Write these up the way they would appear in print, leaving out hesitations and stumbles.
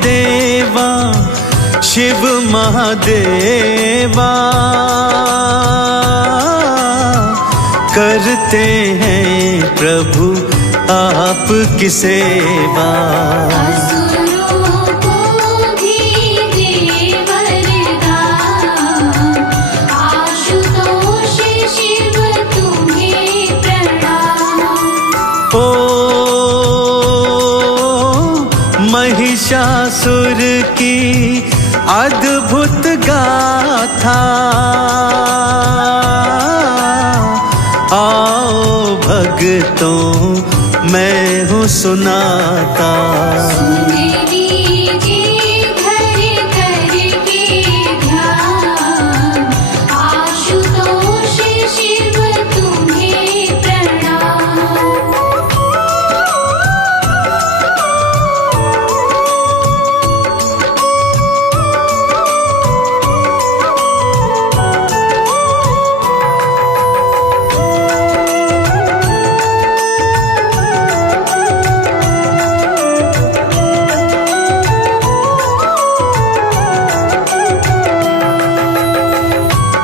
देवा शिव महादेवा करते हैं प्रभु आपकी सेवा। महिषासुर की अद्भुत गाथा आओ भक्तों मैं हूँ सुनाता।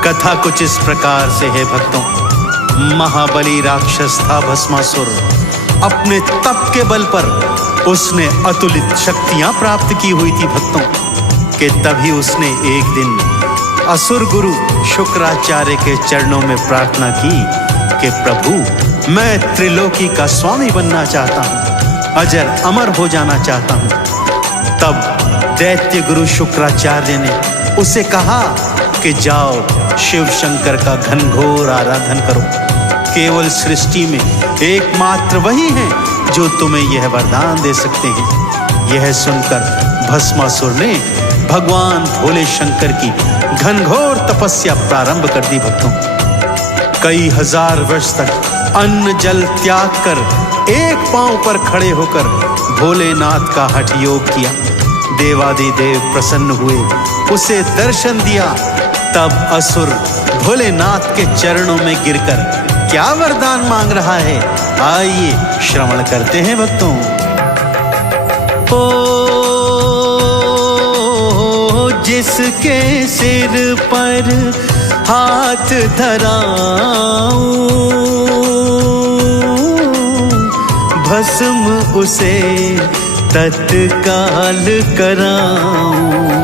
कथा कुछ इस प्रकार से है भक्तों। महाबली राक्षस था भस्मासुर। अपने तप के बल पर उसने अतुलित शक्तियां प्राप्त की हुई थी भक्तों कि तभी उसने एक दिन असुर गुरु शुक्राचार्य के चरणों में प्रार्थना की कि प्रभु मैं त्रिलोकी का स्वामी बनना चाहता हूं, अजर अमर हो जाना चाहता हूं। तब दैत्य गुरु शुक्राचार्य ने उसे कहा कि जाओ शिव शंकर का घनघोर आराधन करो। केवल सृष्टि में एकमात्र वही हैं जो तुम्हें यह वरदान दे सकते हैं। यह सुनकर भस्मासुर ने भगवान भोले शंकर की घनघोर तपस्या प्रारंभ कर दी भक्तों। कई हजार वर्ष तक अन्न जल त्याग कर एक पांव पर खड़े होकर भोलेनाथ का हठ योग किया। देवादिदेव प्रसन्न हुए, उसे दर्शन दिया। तब असुर भोलेनाथ के चरणों में गिरकर क्या वरदान मांग रहा है, आइए श्रवण करते हैं भक्तों। ओ जिसके सिर पर हाथ धराऊं भस्म उसे तत्काल कराऊं।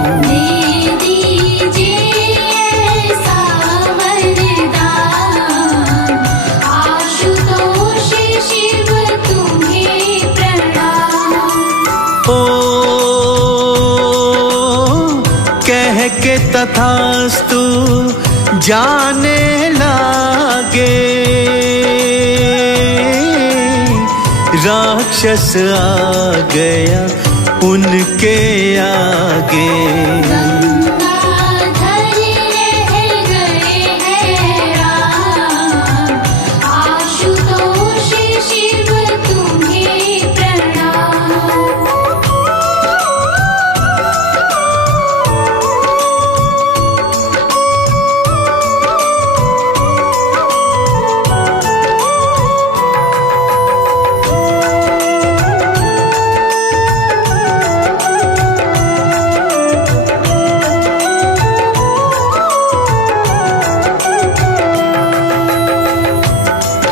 तथास्तु जाने लागे राक्षस आ गया उनके आगे।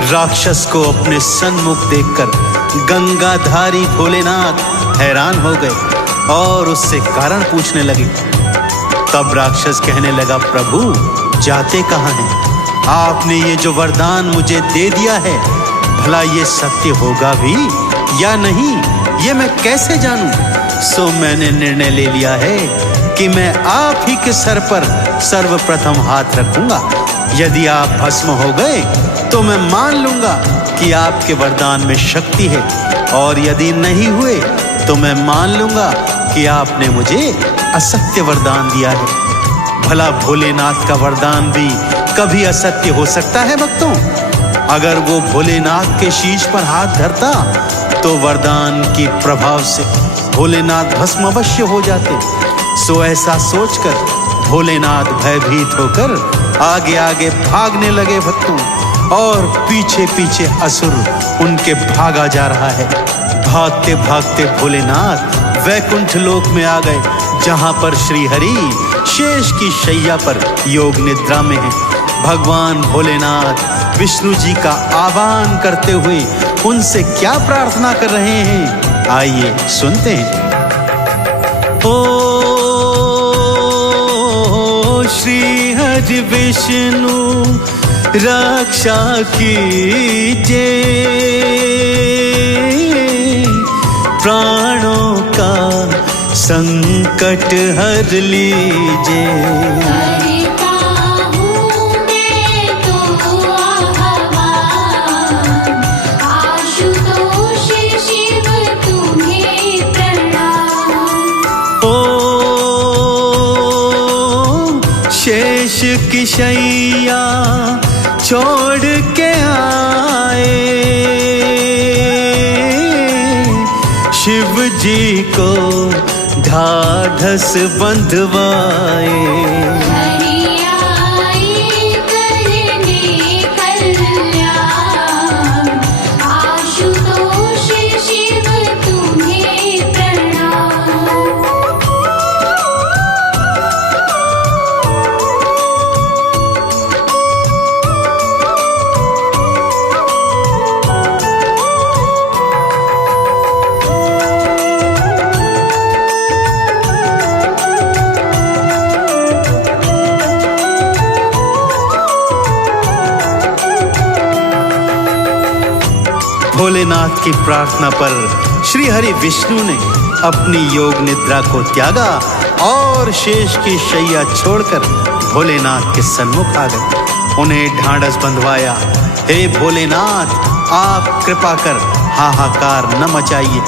राक्षस को अपने सन्मुख देखकर गंगाधारी भोलेनाथ हैरान हो गए और उससे कारण पूछने लगे। तब राक्षस कहने लगा, प्रभु जाते कहाँ हैं? आपने ये जो वरदान मुझे दे दिया है भला ये सत्य होगा भी या नहीं, ये मैं कैसे जानूं? सो मैंने निर्णय ले लिया है कि मैं आप ही के सर पर सर्वप्रथम हाथ रखूंगा। यदि आप भस्म हो गए तो मैं मान लूंगा कि आपके वरदान में शक्ति है, और यदि नहीं हुए तो मैं मान लूंगा कि आपने मुझे असत्य वरदान दिया है। भला भोलेनाथ का वरदान भी कभी असत्य हो सकता है भक्तों? अगर वो भोलेनाथ के शीश पर हाथ धरता तो वरदान के प्रभाव से भोलेनाथ भस्म अवश्य हो जाते। सो ऐसा सोचकर भोलेनाथ भयभीत होकर आगे आगे भागने लगे भक्तों, और पीछे पीछे असुर उनके भागा जा रहा है। भागते भागते भोलेनाथ वैकुंठ लोक में आ गए, जहां पर श्री हरि शेष की शैया पर योग निद्रा में हैं। भगवान भोलेनाथ विष्णु जी का आह्वान करते हुए उनसे क्या प्रार्थना कर रहे हैं, आइए सुनते हैं। ओ श्री हरि विष्णु रक्षा कीजिए, प्राणों का संकट हर लीजिए। शेष की शैया छोड़ के आए, शिव जी को ढाढ़स बंधवाए। भोलेनाथ की प्रार्थना पर श्री हरि विष्णु ने अपनी योग निद्रा को त्यागा और शेष की शैया छोड़कर भोलेनाथ के सन्मुख आ गए। उन्हें ढांढस बंधवाया। हे भोलेनाथ, आप कृपा कर हाहाकार न मचाइए।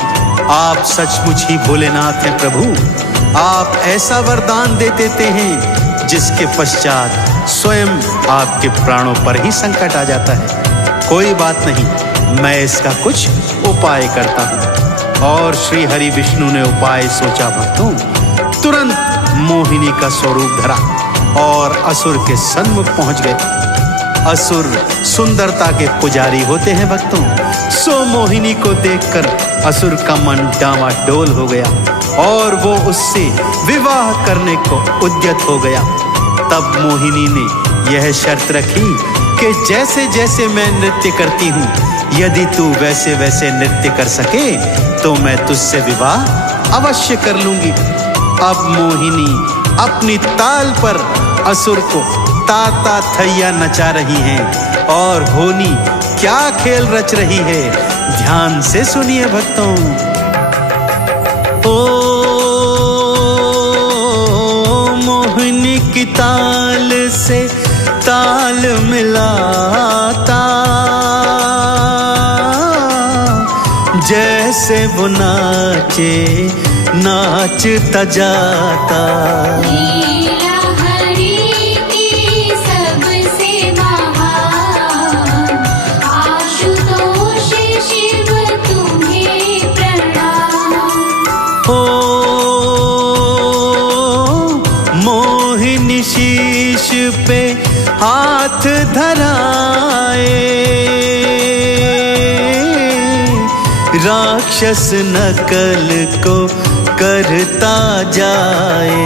आप सचमुच ही भोलेनाथ हैं प्रभु। आप ऐसा वरदान दे देते हैं जिसके पश्चात स्वयं आपके प्राणों पर ही संकट आ जाता है। कोई बात नहीं, मैं इसका कुछ उपाय करता हूँ। और श्री हरि विष्णु ने उपाय सोचा भक्तों। तुरंत मोहिनी का स्वरूप धरा और असुर के सन्मुख पहुंच गए। असुर सुंदरता के पुजारी होते हैं भक्तों। सो मोहिनी को देखकर असुर का मन डामाडोल हो गया और वो उससे विवाह करने को उद्यत हो गया। तब मोहिनी ने यह शर्त रखी कि जैसे जैसे मैं नृत्य करती हूँ, यदि तू वैसे वैसे नृत्य कर सके तो मैं तुझसे विवाह अवश्य कर लूंगी। अब मोहिनी अपनी ताल पर असुर को ताता थैया नचा रही हैं और होनी क्या खेल रच रही है, ध्यान से सुनिए भक्तों। ओ मोहिनी की ताल से ताल मिलाता, जैसे वो नाचे नाचता जाता। लीला हरि की सबसे महान, आशुतोष शिव तुम्हें प्रणाम। ओ मोहिनी शीश पे हाथ धराए, राक्षस नकल को करता जाए।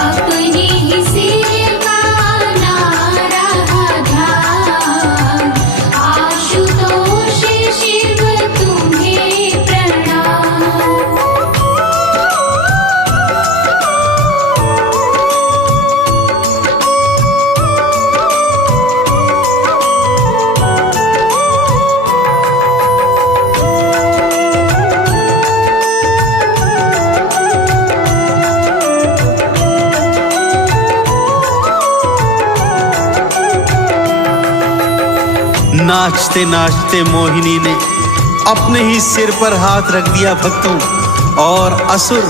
अपनी ही सेवा नारा ध्यान, आशुतोष शिव तुम्हें प्रणाम। नाचते नाचते मोहिनी ने अपने ही सिर पर हाथ रख दिया भक्तों, और असुर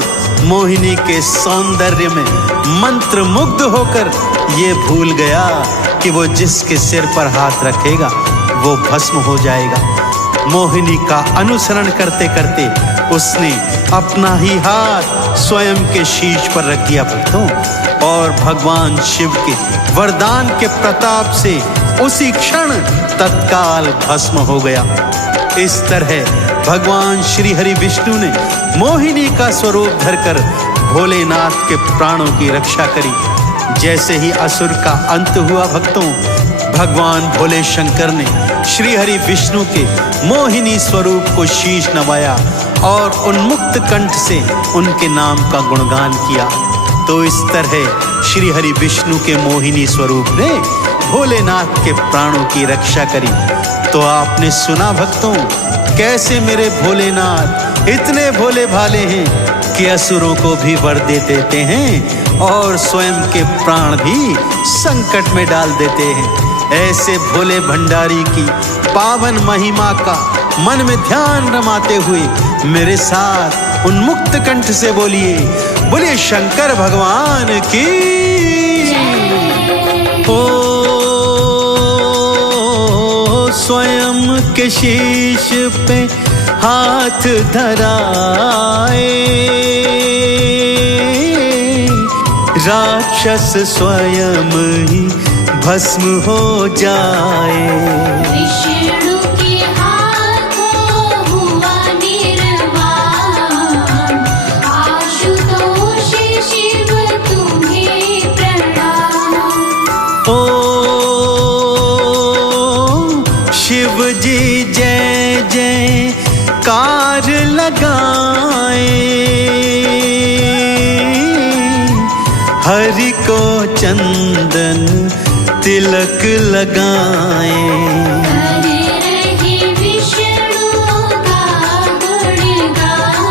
मोहिनी के सौंदर्य में मंत्र मुग्ध होकर ये भूल गया कि वो जिसके सिर पर हाथ रखेगा वो भस्म हो जाएगा। मोहिनी का अनुसरण करते करते उसने अपना ही हाथ स्वयं के शीश पर रख दिया भक्तों, और भगवान शिव के वरदान के प्रताप से उसी क्षण तत्काल भस्म हो गया। इस तरह भगवान श्री हरि विष्णु ने मोहिनी का स्वरूप धरकर भोलेनाथ के प्राणों की रक्षा करी। जैसे ही असुर का अंत हुआ भक्तों, भगवान भोले शंकर ने श्री हरि विष्णु के मोहिनी स्वरूप को शीश नवाया और उन्मुक्त कंठ से उनके नाम का गुणगान किया। तो इस तरह श्री हरि विष्णु के मोहिनी स्वरूप ने भोलेनाथ के प्राणों की रक्षा करी। तो आपने सुना भक्तों, कैसे मेरे भोलेनाथ इतने भोले भाले हैं कि असुरों को भी वर दे देते हैं और स्वयं के प्राण भी संकट में डाल देते हैं। ऐसे भोले भंडारी की पावन महिमा का मन में ध्यान रमाते हुए मेरे साथ उन्मुक्त कंठ से बोलिए, बोलिए शंकर भगवान की। ओ स्वयं के शीश पे हाथ धराए, राक्षस स्वयं ही भस्म हो जाए। विष्णु के हाथों हुआ निर्वाण, आशुतोष शिव तुम्हें प्रणाम। ओ शिव जी जय जय कार लगाए, हरि को चंदन तिलक लगाए। कर रहे विष्णु का गुणगान,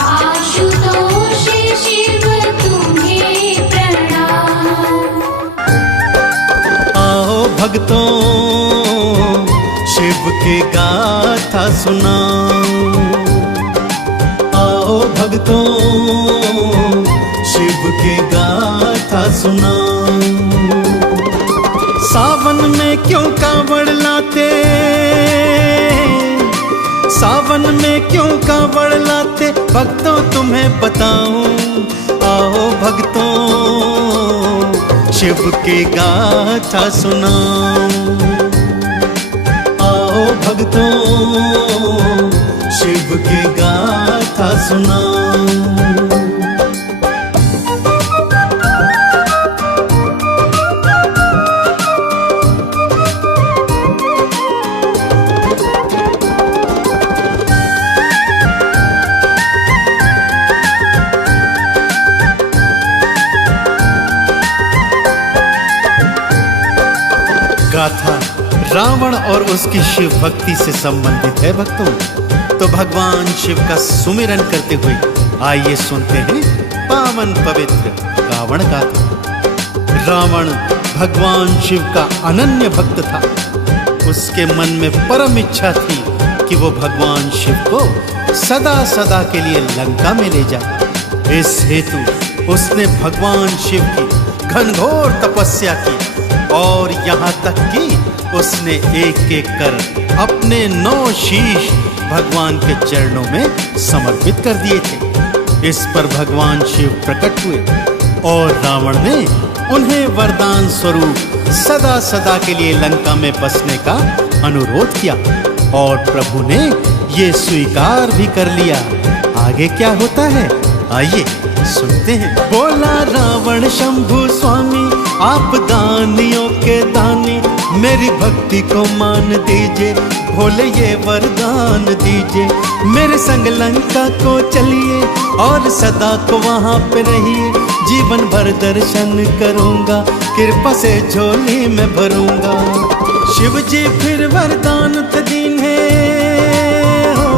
आशुतोष शिव तुम्हें प्रणाम। आओ भक्तों शिव की गाथा सुनाओ, आओ भक्तों शिव की गाथा सुनाओ। सावन में क्यों कांवड़ लाते, सावन में क्यों कांवड़ लाते, भक्तों तुम्हें बताऊं। आओ भक्तों शिव की गाथा सुनाओ, आओ भक्तों शिव की गाथा सुनाओ। गाथा रावण और उसकी शिव भक्ति से संबंधित है भक्तों। तो भगवान शिव का सुमिरन करते हुए आइए सुनते हैं पावन पवित्र रावण गाथा। रावण भगवान शिव का अनन्य भक्त था। उसके मन में परम इच्छा थी कि वो भगवान शिव को सदा सदा के लिए लंका में ले जाए। इस हेतु उसने भगवान शिव की घनघोर तपस्या की और यहाँ तक कि उसने एक एक कर अपने 9 शीश भगवान के चरणों में समर्पित कर दिए थे। इस पर भगवान शिव प्रकट हुए और रावण ने उन्हें वरदान स्वरूप सदा सदा के लिए लंका में बसने का अनुरोध किया और प्रभु ने ये स्वीकार भी कर लिया। आगे क्या होता है आइए सुनते हैं। बोला रावण शंभु स्वामी, आप दानियों के दानी, मेरी भक्ति को मान दीजिए, भोले ये वरदान दीजिए। मेरे संग लंका को चलिए और सदा को वहाँ पे रहिए। जीवन भर दर्शन करूँगा, कृपा से झोली में भरूँगा। शिव जी फिर वरदान दीन है हो,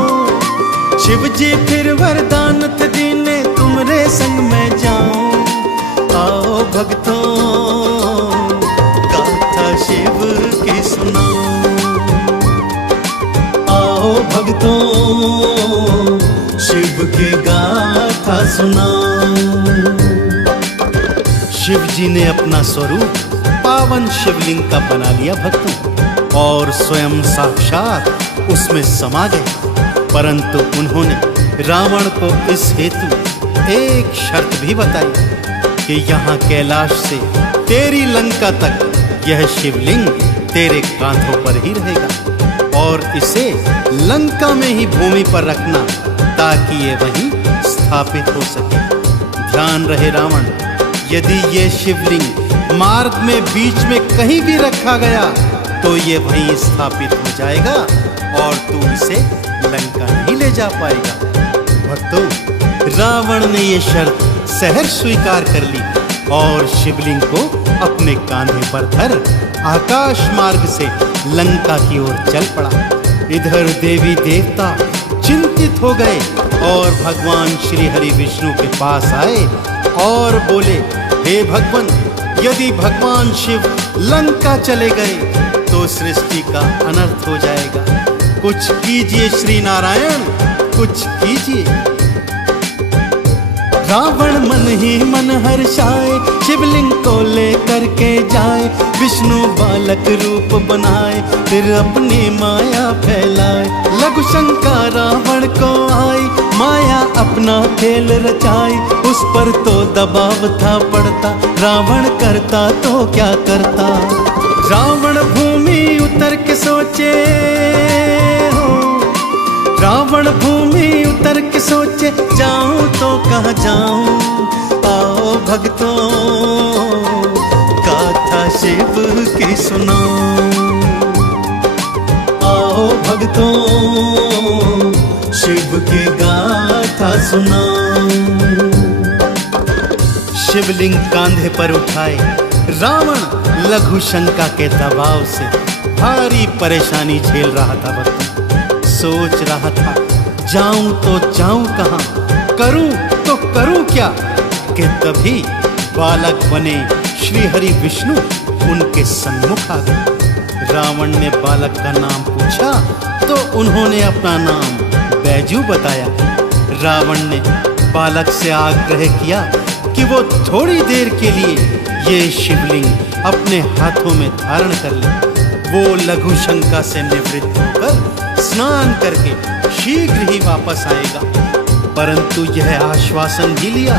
शिव जी फिर वरदान दीने, तुमरे संग में जाऊं। आओ भक्तों गाथा शिव की सुनाओ, आओ भक्तों शिव की गाथा सुनाओ। शिव जी ने अपना स्वरूप पावन शिवलिंग का बना लिया भक्तों और स्वयं साक्षात उसमें समा गए। परंतु उन्होंने रावण को इस हेतु एक शर्त भी बताई कि यहाँ कैलाश से तेरी लंका तक यह शिवलिंग तेरे कांधों पर ही रहेगा और इसे लंका में ही भूमि पर रखना ताकि ये वहीं स्थापित हो सके। ध्यान रहे रावण, यदि ये शिवलिंग मार्ग में बीच में कहीं भी रखा गया तो ये वहीं स्थापित हो जाएगा और तू इसे लंका नहीं ले जा पाएगा। भक्तों, रावण ने ये शर्त सहर्ष स्वीकार कर ली और शिवलिंग को अपने कांधे पर धर आकाश मार्ग से लंका की ओर चल पड़ा। इधर देवी देवता चिंतित हो गए और भगवान श्री हरि विष्णु के पास आए और बोले, हे भगवान, यदि भगवान शिव लंका चले गए तो सृष्टि का अनर्थ हो जाएगा। कुछ कीजिए श्री नारायण, कुछ कीजिए। रावण मन ही मन हर्षाए, शिवलिंग को लेकर के जाए। विष्णु बालक रूप बनाए, फिर अपनी माया फैलाए। लघु शंका रावण को आई, माया अपना खेल रचाई। उस पर तो दबाव था पड़ता, रावण करता तो क्या करता। रावण भूमि उतर के सोचे, रावण भूमि उतर के सोचे, जाऊं तो कहाँ जाऊं। आओ भक्तों, गाथा शिव की सुनाऊं। आओ भक्तों, शिव की गाथा सुनाऊं। शिवलिंग कांधे पर उठाए, रावण लघु शंका के दबाव से भारी परेशानी झेल रहा था। भक्तों, सोच रहा था, जाऊं तो जाऊं कहां, करूं तो करूं क्या, कि तभी बालक बने श्री हरि विष्णु उनके सम्मुख आ गए। रावण ने बालक का नाम पूछा तो उन्होंने अपना नाम बैजू बताया। रावण ने बालक से आग्रह किया कि वो थोड़ी देर के लिए ये शिवलिंग अपने हाथों में धारण कर ले। वो लघु शंका से निवृत्त होकर स्नान करके शीघ्र ही वापस आएगा। परंतु यह आश्वासन भी लिया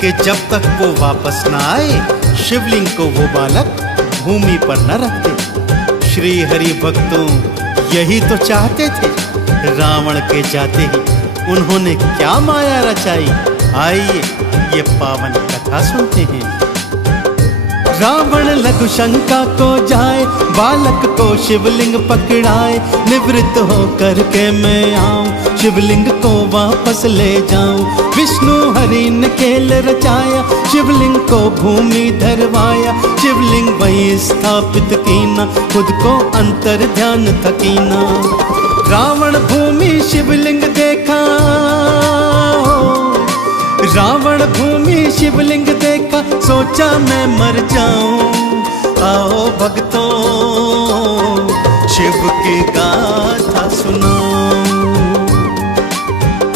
कि जब तक वो वापस न आए, शिवलिंग को वो बालक भूमि पर न रख दे। श्री हरि भक्तों यही तो चाहते थे। रावण के जाते ही उन्होंने क्या माया रचाई, आइए ये पावन कथा सुनते हैं। रावण लघु शंका को जाए, बालक को शिवलिंग पकड़ाए। निवृत्त होकर के मैं आऊं, शिवलिंग को वापस ले जाऊं। विष्णु हरि ने खेल रचाया, शिवलिंग को भूमि धरवाया। शिवलिंग वहीं स्थापित कीना, खुद को अंतर ध्यान थकीना। रावण भूमि शिवलिंग देखा, रावण भूमि शिवलिंग देखा, सोचा मैं मर जाऊं। आओ भक्तों, शिव की गाथा सुनाऊं।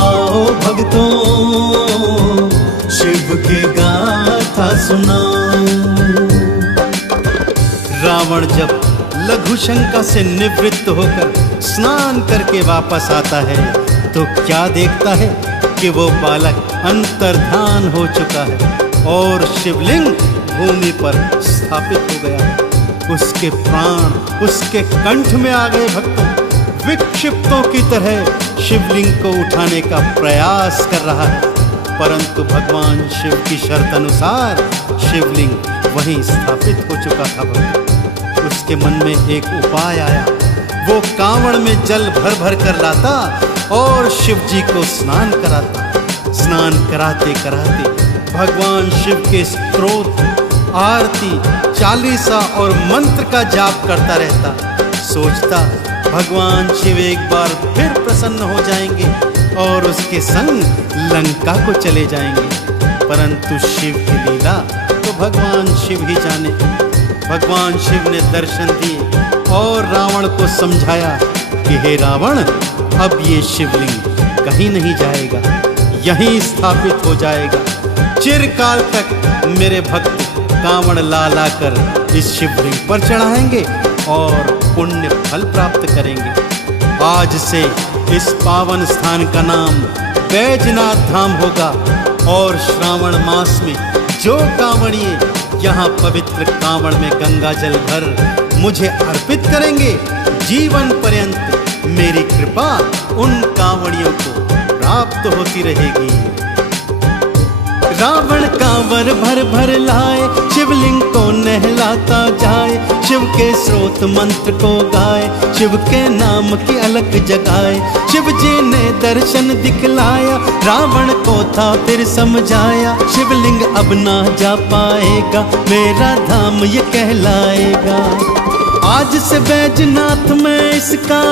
आओ भक्तों, शिव की गाथा सुनाऊं। रावण जब लघु शंका से निवृत्त होकर स्नान करके वापस आता है तो क्या देखता है कि वो बालक अंतर्धान हो चुका है और शिवलिंग भूमि पर स्थापित हो गया है। उसके प्राण उसके कंठ में आ गए। भक्तों, विक्षिप्तों की तरह शिवलिंग को उठाने का प्रयास कर रहा है, परंतु भगवान शिव की शर्त अनुसार शिवलिंग वहीं स्थापित हो चुका था। भक्तों, उसके मन में एक उपाय आया। वो कांवड़ में जल भर भर कर लाता और शिव जी को स्नान कराता। स्नान कराते कराते भगवान शिव के स्तोत्र, आरती, चालीसा और मंत्र का जाप करता रहता। सोचता भगवान शिव एक बार फिर प्रसन्न हो जाएंगे और उसके संग लंका को चले जाएंगे। परंतु शिव की लीला तो भगवान शिव ही जाने। भगवान शिव ने दर्शन दिए और रावण को समझाया कि हे रावण, अब ये शिवलिंग कहीं नहीं जाएगा, यहीं स्थापित हो जाएगा। चिरकाल तक मेरे भक्त कांवड़ ला लाकर इस शिवलिंग पर चढ़ाएंगे और पुण्य फल प्राप्त करेंगे। आज से इस पावन स्थान का नाम बैजनाथ धाम होगा और श्रावण मास में जो कांवड़िए यहाँ पवित्र कांवड़ में गंगा जल भर मुझे अर्पित करेंगे, जीवन पर्यंत मेरी कृपा उन कांवड़ियों को प्राप्त होती रहेगी। रावण कांवर भर भर लाए, शिवलिंग को नहलाता जाए, शिव के स्रोत मंत्र को गाए, शिव के नाम की अलख जगाए। शिव जी ने दर्शन दिखलाया, रावण को था फिर समझाया, शिवलिंग अब ना जा पाएगा, मेरा धाम ये कहलाएगा। आज से बैजनाथ में इसका,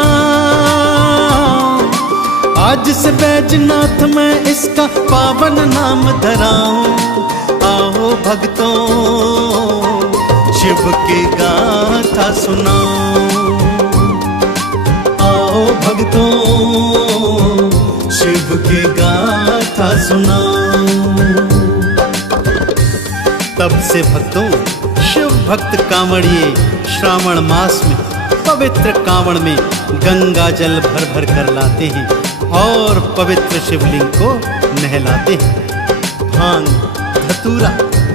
आज से बैजनाथ में इसका पावन नाम धराऊं। आओ भक्तों शिव की गाथा सुनाऊं, आओ भक्तों शिव की गाथा सुनाऊं। तब से भक्तों शिव भक्त कांवड़िए श्रावण मास में पवित्र कांवड़ में गंगा जल भर भर कर लाते हैं और पवित्र शिवलिंग को नहलाते हैं। भांग, धतूरा,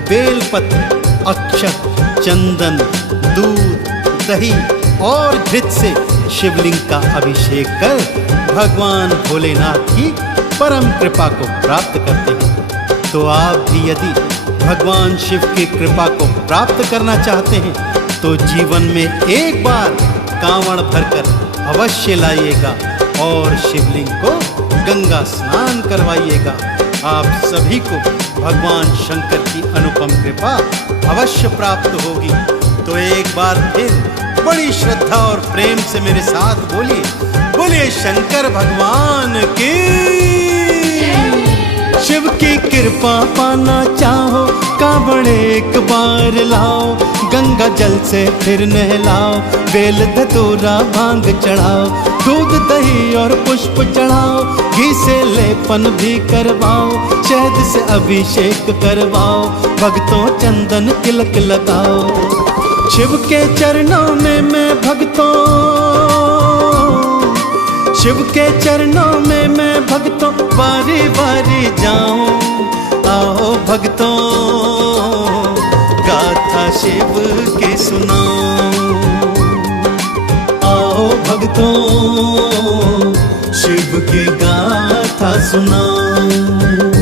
बेलपत्र, अक्षत, चंदन, दूध, दही और घृत से शिवलिंग का अभिषेक कर भगवान भोलेनाथ की परम कृपा को प्राप्त करते हैं। तो आप भी यदि भगवान शिव की कृपा को प्राप्त करना चाहते हैं तो जीवन में एक बार कांवड़ भरकर अवश्य लाइएगा और शिवलिंग को गंगा स्नान करवाइएगा। आप सभी को भगवान शंकर की अनुपम कृपा अवश्य प्राप्त होगी। तो एक बार फिर बड़ी श्रद्धा और प्रेम से मेरे साथ बोलिए, बोलिए शंकर भगवान की। शिव की कृपा पाना चाहो, कांवड़ एक बार लाओ, गंगा जल से फिर नहलाओ, बेल धतूरा भांग चढ़ाओ, दूध दही और पुष्प चढ़ाओ, घी से लेपन भी करवाओ, शहद से अभिषेक करवाओ, भक्तों चंदन तिलक लगाओ। शिव के चरणों में मैं भक्तों, शिव के चरणों में मैं भक्तों बारी बारी जाऊं। आओ भक्तों गाथा शिव की सुनाऊं, आओ भक्तों शिव की गाथा सुनाऊं।